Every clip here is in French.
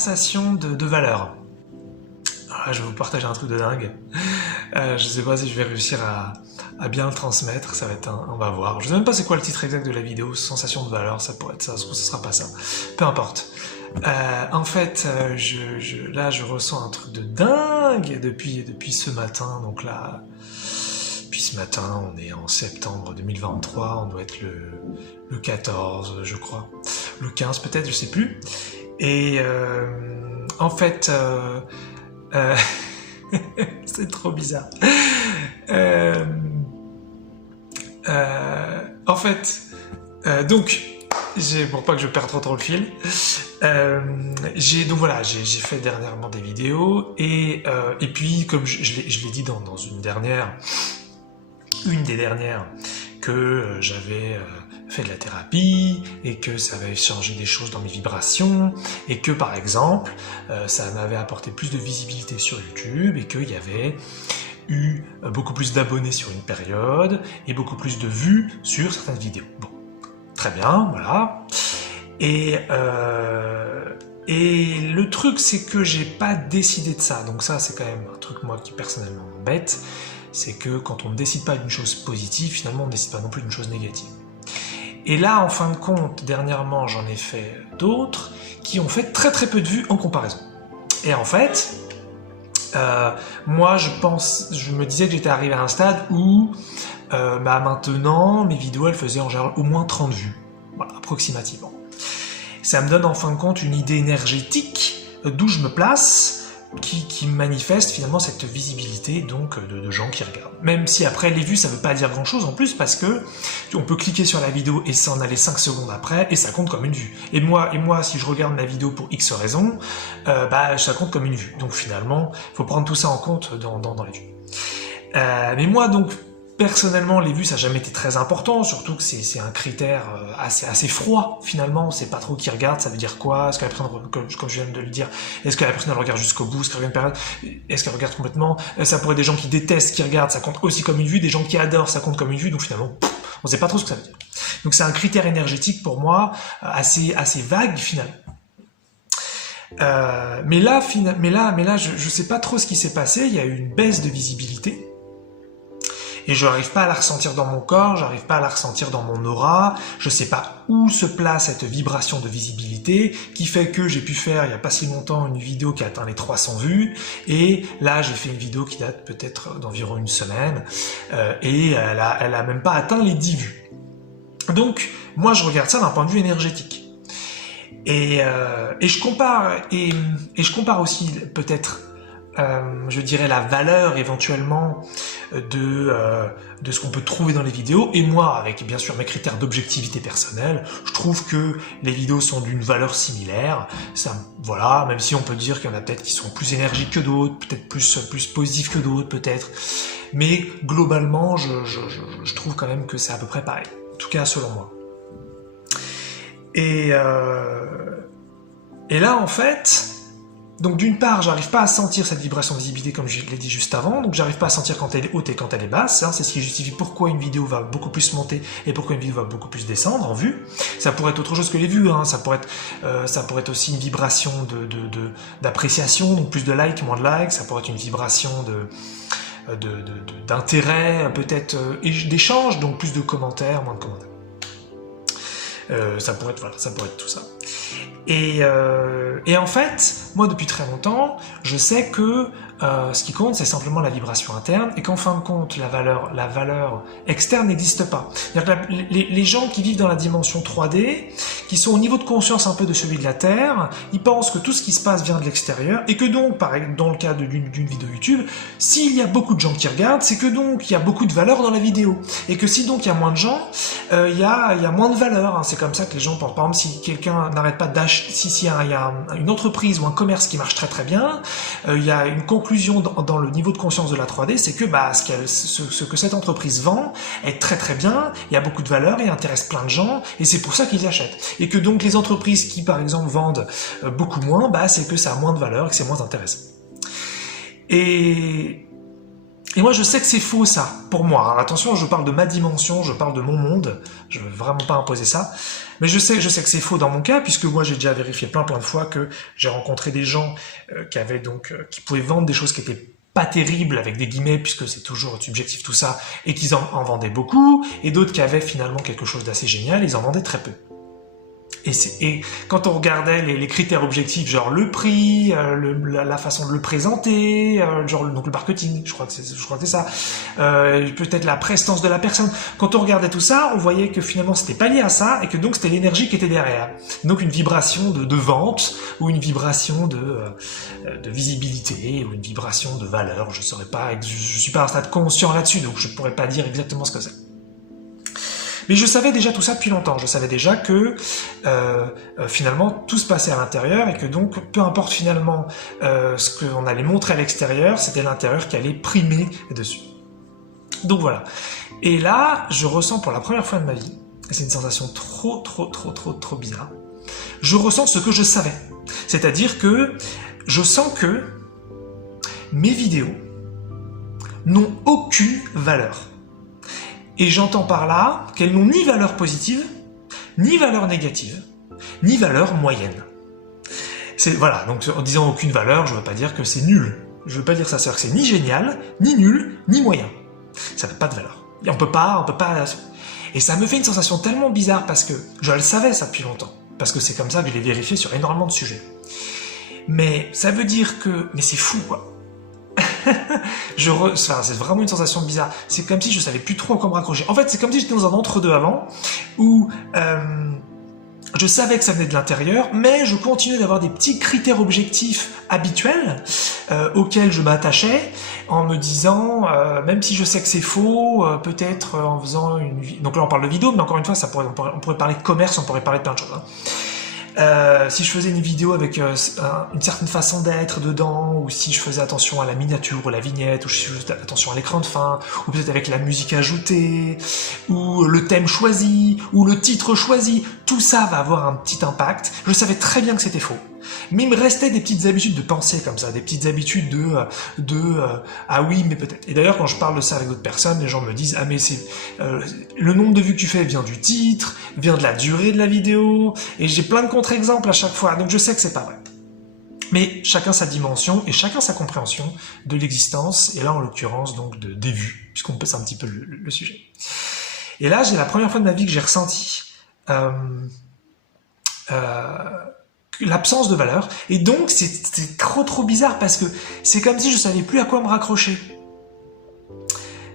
sensation de valeur. Ah, je vais vous partager un truc de dingue. Je sais pas si je vais réussir à bien le transmettre, ça va être on va voir. Je sais même pas c'est quoi le titre exact de la vidéo, sensation de valeur, ça pourrait être ça, ce sera pas ça. Peu importe. En fait, là je ressens un truc de dingue depuis ce matin, donc là, depuis ce matin, on est en septembre 2023, on doit être le 14, je crois, le 15 peut-être, je sais plus. Et en fait, c'est trop bizarre. En fait, donc, pour pas que je perde trop le fil, donc voilà, j'ai fait dernièrement des vidéos et puis comme je l'ai dit dans une des dernières, que j'avais fait de la thérapie et que ça avait changé des choses dans mes vibrations et que par exemple ça m'avait apporté plus de visibilité sur YouTube et qu'il y avait eu beaucoup plus d'abonnés sur une période et beaucoup plus de vues sur certaines vidéos. Bon, très bien, voilà. Et le truc, c'est que j'ai pas décidé de ça. Donc ça, c'est quand même un truc, moi, qui personnellement m'embête. C'est que quand on ne décide pas d'une chose positive, finalement, on ne décide pas non plus d'une chose négative. Et là, en fin de compte, dernièrement, j'en ai fait d'autres qui ont fait très peu de vues en comparaison. Et en fait, moi, je me disais que j'étais arrivé à un stade où, maintenant, mes vidéos, elles faisaient en général au moins 30 vues. Voilà, approximativement. Ça me donne en fin de compte une idée énergétique d'où je me place, qui manifeste finalement cette visibilité donc de gens qui regardent. Même si après les vues ça veut pas dire grand chose en plus parce que on peut cliquer sur la vidéo et s'en aller 5 secondes après et ça compte comme une vue. Et moi si je regarde ma vidéo pour X raisons, ça compte comme une vue. Donc finalement, faut prendre tout ça en compte dans les vues. Mais moi donc personnellement, les vues, ça n'a jamais été très important, surtout que c'est un critère assez froid, finalement. C'est pas trop qui regarde, ça veut dire quoi? Est-ce que la personne, comme je viens de le dire, est-ce que la personne elle regarde jusqu'au bout? Est-ce qu'elle regarde complètement? Ça pourrait être des gens qui détestent, qui regardent, ça compte aussi comme une vue. Des gens qui adorent, ça compte comme une vue. Donc finalement, on sait pas trop ce que ça veut dire. Donc c'est un critère énergétique pour moi, assez vague, finalement. Mais là, je sais pas trop ce qui s'est passé. Il y a eu une baisse de visibilité. Et je n'arrive pas à la ressentir dans mon corps, j'arrive pas à la ressentir dans mon aura, je sais pas où se place cette vibration de visibilité, qui fait que j'ai pu faire, il n'y a pas si longtemps, une vidéo qui a atteint les 300 vues, et là j'ai fait une vidéo qui date peut-être d'environ une semaine, et elle a même pas atteint les 10 vues. Donc, moi je regarde ça d'un point de vue énergétique. Et je compare aussi peut-être je dirais la valeur éventuellement de ce qu'on peut trouver dans les vidéos, et moi avec bien sûr mes critères d'objectivité personnelle, je trouve que les vidéos sont d'une valeur similaire, ça, voilà, même si on peut dire qu'il y en a peut-être qui sont plus énergiques que d'autres, peut-être plus positifs que d'autres peut-être, mais globalement je trouve quand même que c'est à peu près pareil, en tout cas selon moi. Et là en fait, donc d'une part, j'arrive pas à sentir cette vibration de visibilité comme je l'ai dit juste avant, donc j'arrive pas à sentir quand elle est haute et quand elle est basse, hein, c'est ce qui justifie pourquoi une vidéo va beaucoup plus monter et pourquoi une vidéo va beaucoup plus descendre en vue. Ça pourrait être autre chose que les vues, hein, ça pourrait être aussi une vibration d'appréciation, donc plus de likes, moins de likes, ça pourrait être une vibration d'intérêt, peut-être d'échange, donc plus de commentaires, moins de commentaires. Ça pourrait être tout ça. Et en fait, moi depuis très longtemps, je sais que ce qui compte, c'est simplement la vibration interne, et qu'en fin de compte, la valeur externe n'existe pas. C'est-à-dire que les gens qui vivent dans la dimension 3D, qui sont au niveau de conscience un peu de celui de la Terre, ils pensent que tout ce qui se passe vient de l'extérieur, et que donc, par exemple, dans le cas d'une vidéo YouTube, s'il y a beaucoup de gens qui regardent, c'est que donc il y a beaucoup de valeur dans la vidéo, et que si donc il y a moins de gens, il y a moins de valeur, hein. C'est comme ça que les gens pensent. Par exemple, si quelqu'un n'arrête pas d'acheter, s'il y a une entreprise ou un commerce qui marche très bien, il y a une conclusion dans le niveau de conscience de la 3D, c'est que ce que cette entreprise vend est très bien, il y a beaucoup de valeur et intéresse plein de gens, et c'est pour ça qu'ils achètent. Et que donc les entreprises qui par exemple vendent beaucoup moins, c'est que ça a moins de valeur et que c'est moins intéressant. Et Et moi, je sais que c'est faux, ça, pour moi. Alors, attention, je parle de ma dimension, je parle de mon monde. Je veux vraiment pas imposer ça. Mais je sais que c'est faux dans mon cas, puisque moi, j'ai déjà vérifié plein de fois que j'ai rencontré des gens qui pouvaient vendre des choses qui étaient pas terribles, avec des guillemets, puisque c'est toujours subjectif tout ça, et qu'ils en vendaient beaucoup, et d'autres qui avaient finalement quelque chose d'assez génial, ils en vendaient très peu. Et quand on regardait les critères objectifs, genre le prix, la façon de le présenter, donc le marketing, je crois que c'est ça, peut-être la prestance de la personne. Quand on regardait tout ça, on voyait que finalement c'était pas lié à ça et que donc c'était l'énergie qui était derrière. Donc une vibration de vente ou une vibration de visibilité ou une vibration de valeur. Je saurais pas, je suis pas à un stade conscient là-dessus, donc je pourrais pas dire exactement ce que c'est. Mais je savais déjà tout ça depuis longtemps, je savais déjà que finalement tout se passait à l'intérieur et que donc peu importe finalement ce qu'on allait montrer à l'extérieur, c'était l'intérieur qui allait primer dessus. Donc voilà. Et là, je ressens pour la première fois de ma vie, et c'est une sensation trop bizarre, je ressens ce que je savais. C'est-à-dire que je sens que mes vidéos n'ont aucune valeur. Et j'entends par là qu'elles n'ont ni valeur positive, ni valeur négative, ni valeur moyenne. Voilà, donc en disant aucune valeur, je ne veux pas dire que c'est nul. Je ne veux pas dire ça, c'est-à-dire que c'est ni génial, ni nul, ni moyen. Ça n'a pas de valeur. Et on peut pas... Et ça me fait une sensation tellement bizarre parce que je le savais ça depuis longtemps. Parce que c'est comme ça que je l'ai vérifié sur énormément de sujets. Mais ça veut dire que... Mais c'est fou, quoi. C'est vraiment une sensation bizarre. C'est comme si je savais plus trop à quoi me raccrocher. En fait, c'est comme si j'étais dans un entre-deux avant, où je savais que ça venait de l'intérieur, mais je continuais d'avoir des petits critères objectifs habituels auxquels je m'attachais, en me disant, même si je sais que c'est faux, peut-être en faisant une... Donc là, on parle de vidéo, mais encore une fois, on pourrait parler de commerce, on pourrait parler de plein de choses. Hein. Si je faisais une vidéo avec une certaine façon d'être dedans, ou si je faisais attention à la miniature ou la vignette, ou si je faisais attention à l'écran de fin, ou peut-être avec la musique ajoutée, ou le thème choisi, ou le titre choisi, tout ça va avoir un petit impact. Je savais très bien que c'était faux. Mais il me restait des petites habitudes de pensée comme ça, des petites habitudes ah oui, mais peut-être. Et d'ailleurs, quand je parle de ça avec d'autres personnes, les gens me disent, ah mais c'est le nombre de vues que tu fais vient du titre, vient de la durée de la vidéo, et j'ai plein de contre-exemples à chaque fois, donc je sais que c'est pas vrai. Mais chacun sa dimension et chacun sa compréhension de l'existence, et là en l'occurrence donc des vues, puisqu'on pèse un petit peu le sujet. Et là, j'ai la première fois de ma vie que j'ai ressenti l'absence de valeur, et donc c'est trop bizarre parce que c'est comme si je savais plus à quoi me raccrocher.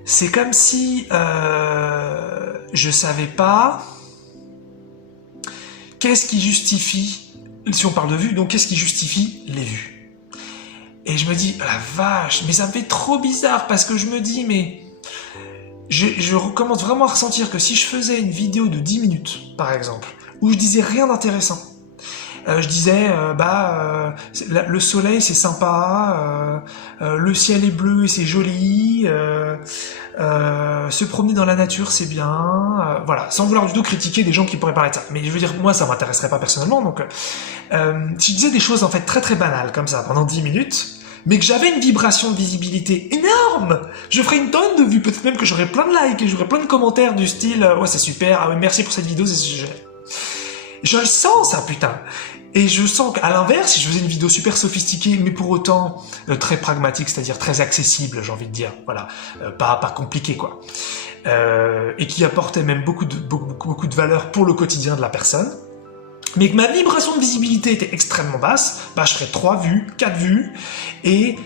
C'est comme si je savais pas qu'est-ce qui justifie, si on parle de vues, donc qu'est-ce qui justifie les vues. Et je me dis, la vache, mais ça me fait trop bizarre parce que je me dis, mais je recommence vraiment à ressentir que si je faisais une vidéo de 10 minutes, par exemple, où je disais rien d'intéressant, je disais, le soleil c'est sympa, le ciel est bleu et c'est joli, se promener dans la nature c'est bien, voilà, sans vouloir du tout critiquer des gens qui pourraient parler de ça. Mais je veux dire, moi ça m'intéresserait pas personnellement, donc si je disais des choses en fait très banales comme ça pendant 10 minutes, mais que j'avais une vibration de visibilité énorme, je ferais une tonne de vues, peut-être même que j'aurais plein de likes et j'aurais plein de commentaires du style ouais c'est super, ah oui merci pour cette vidéo, c'est génial. Je le sens ça, putain. Et je sens qu'à l'inverse, si je faisais une vidéo super sophistiquée, mais pour autant très pragmatique, c'est-à-dire très accessible, j'ai envie de dire, voilà, pas compliqué quoi, et qui apportait même beaucoup de valeur pour le quotidien de la personne, mais que ma vibration de visibilité était extrêmement basse, bah je ferais 3 vues, 4 vues, et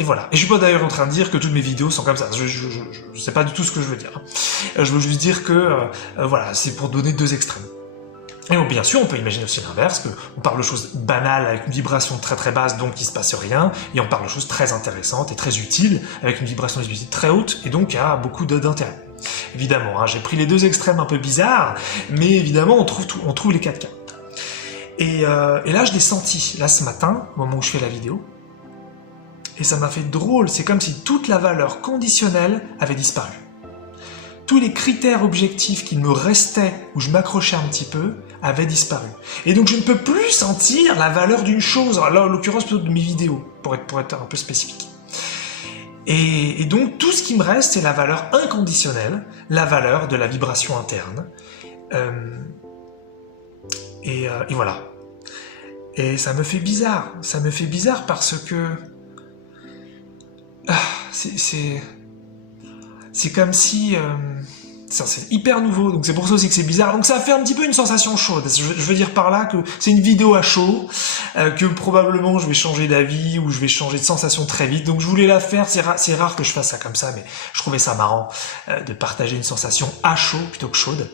voilà. Et je suis pas d'ailleurs en train de dire que toutes mes vidéos sont comme ça. Je sais pas du tout ce que je veux dire. Je veux juste dire que voilà, c'est pour donner 2 extrêmes. Et donc, bien sûr, on peut imaginer aussi l'inverse, qu'on parle de choses banales avec une vibration très basse, donc il se passe rien, et on parle de choses très intéressantes et très utiles avec une vibration de visibilité très haute, et donc il y a beaucoup d'intérêt. Évidemment, hein, j'ai pris les 2 extrêmes un peu bizarres, mais évidemment, on trouve les 4 cas. Et là, je l'ai senti, là ce matin, au moment où je fais la vidéo, et ça m'a fait drôle, c'est comme si toute la valeur conditionnelle avait disparu. Tous les critères objectifs qui me restaient, où je m'accrochais un petit peu, avaient disparu. Et donc je ne peux plus sentir la valeur d'une chose, là en l'occurrence plutôt de mes vidéos, pour être un peu spécifique. Et donc tout ce qui me reste, c'est la valeur inconditionnelle, la valeur de la vibration interne. Et voilà. Et ça me fait bizarre. Ça me fait bizarre parce que... c'est comme si... c'est hyper nouveau, donc c'est pour ça aussi que c'est bizarre. Donc ça fait un petit peu une sensation chaude. Je veux dire par là que c'est une vidéo à chaud, que probablement je vais changer d'avis ou je vais changer de sensation très vite. Donc je voulais la faire, c'est rare que je fasse ça comme ça, mais je trouvais ça marrant de partager une sensation à chaud plutôt que chaude.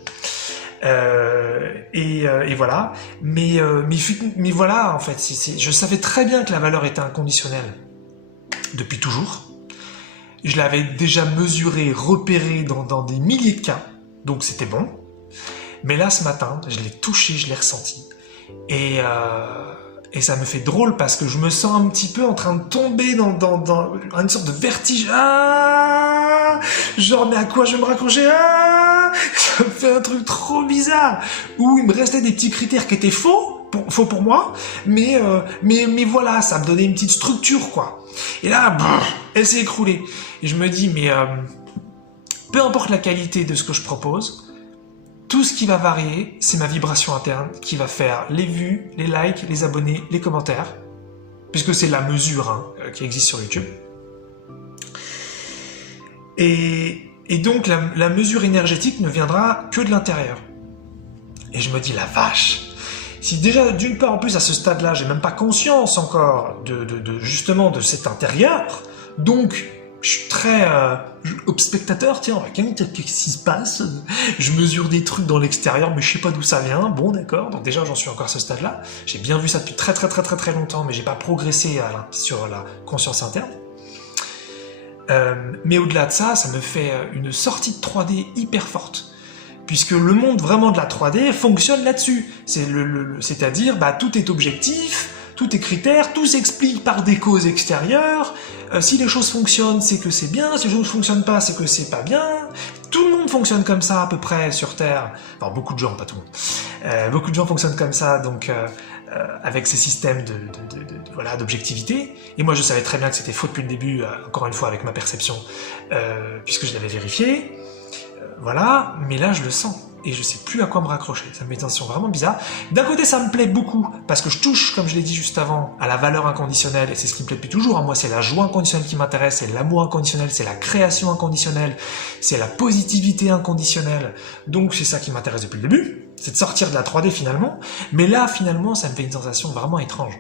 Et voilà. Mais voilà, en fait, je savais très bien que la valeur était inconditionnelle depuis toujours. Je l'avais déjà mesuré, repéré dans des milliers de cas, donc c'était bon. Mais là, ce matin, je l'ai touché, je l'ai ressenti. Et ça me fait drôle parce que je me sens un petit peu en train de tomber dans une sorte de vertige. Ah, genre, mais à quoi je vais me raccrocher? Ah, ça me fait un truc trop bizarre. Où il me restait des petits critères qui étaient faux pour moi, mais voilà, ça me donnait une petite structure, quoi. Et là, elle s'est écroulée. Et je me dis, mais peu importe la qualité de ce que je propose, tout ce qui va varier, c'est ma vibration interne qui va faire les vues, les likes, les abonnés, les commentaires, puisque c'est la mesure qui existe sur YouTube. Et donc, la mesure énergétique ne viendra que de l'intérieur. Et je me dis, la vache! Si déjà, d'une part, en plus, à ce stade-là, j'ai même pas conscience encore justement de cet intérieur, donc je suis très spectateur, tiens, qu'est-ce qui se passe? Je mesure des trucs dans l'extérieur, mais je sais pas d'où ça vient, bon d'accord, donc déjà j'en suis encore à ce stade-là, j'ai bien vu ça depuis très longtemps, mais j'ai pas progressé sur la conscience interne. Mais au-delà de ça, ça me fait une sortie de 3D hyper forte. Puisque le monde vraiment de la 3D fonctionne là-dessus. C'est-à-dire, tout est objectif, tout est critère, tout s'explique par des causes extérieures. Si les choses fonctionnent, c'est que c'est bien. Si les choses ne fonctionnent pas, c'est que c'est pas bien. Tout le monde fonctionne comme ça à peu près sur Terre. Enfin, beaucoup de gens, pas tout le monde. Beaucoup de gens fonctionnent comme ça, donc avec ces systèmes d'objectivité. Et moi, je savais très bien que c'était faux depuis le début, encore une fois avec ma perception, puisque je l'avais vérifié. Voilà, mais là je le sens, et je sais plus à quoi me raccrocher, ça me met une tension vraiment bizarre. D'un côté ça me plaît beaucoup, parce que je touche, comme je l'ai dit juste avant, à la valeur inconditionnelle, et c'est ce qui me plaît depuis toujours, moi c'est la joie inconditionnelle qui m'intéresse, c'est l'amour inconditionnel, c'est la création inconditionnelle, c'est la positivité inconditionnelle, donc c'est ça qui m'intéresse depuis le début, c'est de sortir de la 3D finalement, mais là finalement ça me fait une sensation vraiment étrange,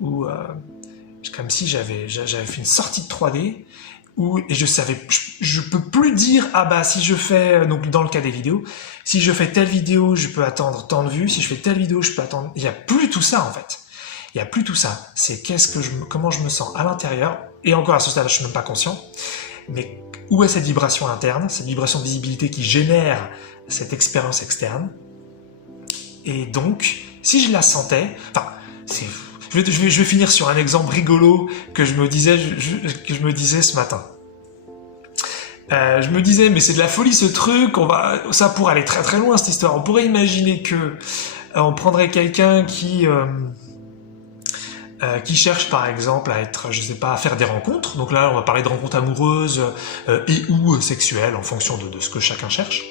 où comme si j'avais fait une sortie de 3D, et je peux plus dire, si je fais, donc dans le cas des vidéos, si je fais telle vidéo, je peux attendre tant de vues, si je fais telle vidéo, je peux attendre, il n'y a plus tout ça en fait. Il n'y a plus tout ça. C'est comment je me sens à l'intérieur, et encore à ce stade, je suis même pas conscient, mais où est cette vibration interne, cette vibration de visibilité qui génère cette expérience externe. Et donc, si je la sentais, je vais finir sur un exemple rigolo que je me disais ce matin. Je me disais, mais c'est de la folie ce truc, ça pourrait aller très loin cette histoire. On pourrait imaginer que on prendrait quelqu'un qui cherche par exemple à être, je sais pas, à faire des rencontres. Donc là, on va parler de rencontres amoureuses et ou sexuelles en fonction de ce que chacun cherche.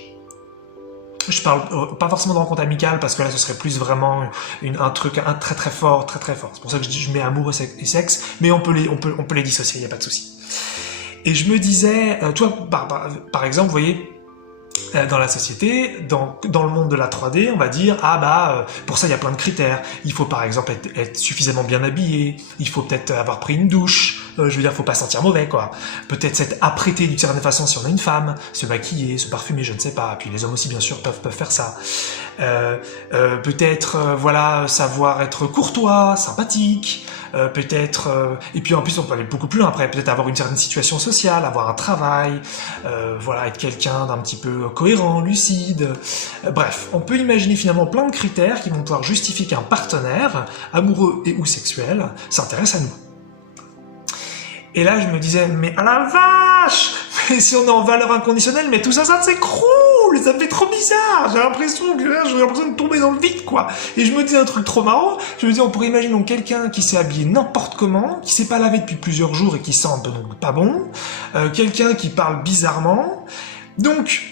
Je parle pas forcément de rencontre amicale parce que là ce serait plus vraiment un truc très fort. C'est pour ça que je mets amour et sexe, mais on peut les dissocier, il n'y a pas de souci. Et je me disais, par exemple, vous voyez, dans la société, dans le monde de la 3D, on va dire, pour ça il y a plein de critères. Il faut par exemple être suffisamment bien habillé, il faut peut-être avoir pris une douche, faut pas sentir mauvais, quoi. Peut-être s'être apprêté d'une certaine façon si on a une femme, se maquiller, se parfumer, je ne sais pas. Puis les hommes aussi, bien sûr, peuvent faire ça. Peut-être, savoir être courtois, sympathique, et puis en plus on peut aller beaucoup plus loin après, peut-être avoir une certaine situation sociale, avoir un travail, être quelqu'un d'un petit peu cohérent, lucide, bref, on peut imaginer finalement plein de critères qui vont pouvoir justifier qu'un partenaire, amoureux et ou sexuel, s'intéresse à nous. Et là je me disais, mais à la vache, mais si on est en valeur inconditionnelle, mais tout ça s'écroule. drôle, ça me fait trop bizarre. J'ai l'impression de tomber dans le vide, quoi. Et je me dis un truc trop marrant. Je me dis, on pourrait imaginer donc quelqu'un qui s'est habillé n'importe comment, qui s'est pas lavé depuis plusieurs jours et qui sent donc pas bon, quelqu'un qui parle bizarrement, donc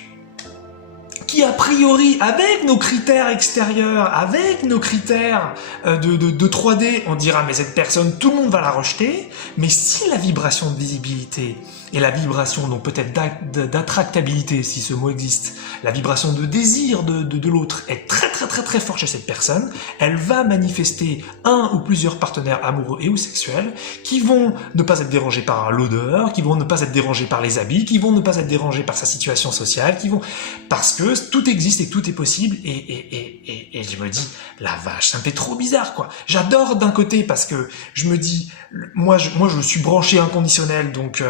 qui a priori, avec nos critères extérieurs, avec nos critères de 3D, on dira mais cette personne, tout le monde va la rejeter, mais si la vibration de visibilité et la vibration donc peut-être d'attractabilité, si ce mot existe, la vibration de désir de l'autre est très fort chez cette personne, elle va manifester un ou plusieurs partenaires amoureux et ou sexuels qui vont ne pas être dérangés par l'odeur, qui vont ne pas être dérangés par les habits, qui vont ne pas être dérangés par sa situation sociale, qui vont parce que tout existe et tout est possible et je me dis la vache, ça me fait trop bizarre quoi. J'adore d'un côté parce que je me dis moi je suis branché inconditionnel donc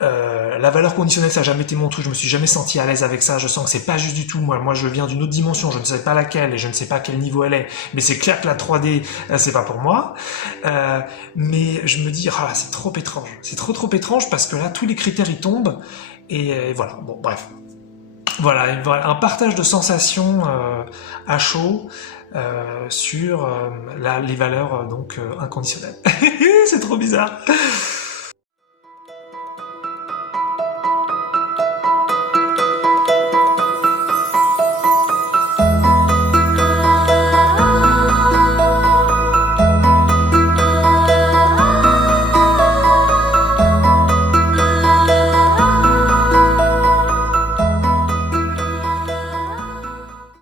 la valeur conditionnelle ça n'a jamais été mon truc, je me suis jamais senti à l'aise avec ça, je sens que c'est pas juste du tout, moi je viens d'une autre dimension, je ne sais pas laquelle et je ne sais pas à quel niveau elle est, mais c'est clair que la 3D c'est pas pour moi, mais je me dis ah c'est trop étrange, c'est trop étrange parce que là tous les critères y tombent et voilà, bon bref. Voilà, un partage de sensations à chaud sur les valeurs donc inconditionnelles. C'est trop bizarre.